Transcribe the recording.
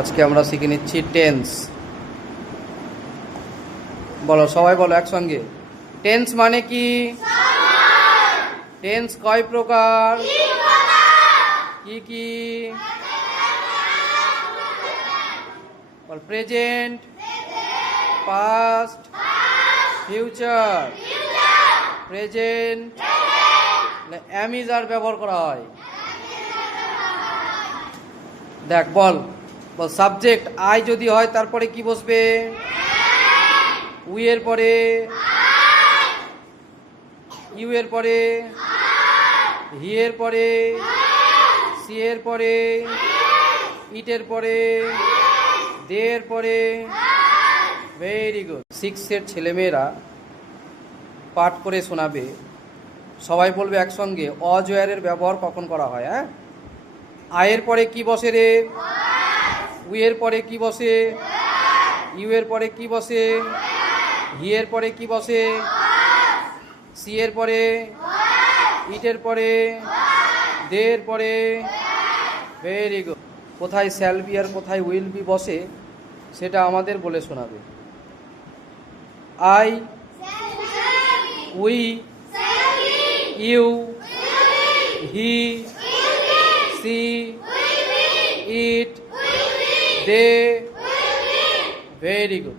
আজকে আমরা শিখে নিচ্ছি টেন্স। বলো, সবাই বলো একসঙ্গে। টেন্স মানে কি? টেন্স কয় প্রকার? কি কি? বল, present, past, future. Present am is আর ব্যবহার করা হয়। দেখ, বল বল সাবজেক্ট আই যদি হয় তারপরে কি বসবে? উই এর পরে, ইউ এর পরে, হি এর পরে, সি এর পরে, ইট এর পরে, দে এর পরে। Very good. 6 এর ছেলেমেয়েরা পাঠ করে শোনাবে। সবাই বলবে একসঙ্গে অজয়ের ব্যবহার কখন করা হয়। হ্যাঁ, আয়ের পরে কি বসে রে? উই এর পরে কি বসে? ইউ এর পরে কি বসে? হি এর পরে কি বসে? সি এর পরে, ইট এর পরে, দে এর পরে। Very good. কোথায় শ্যাল বি আর কোথায় উইল বি বসে সেটা আমাদের বলে শোনাবে। I, we, you, he, she, it, they. Very good.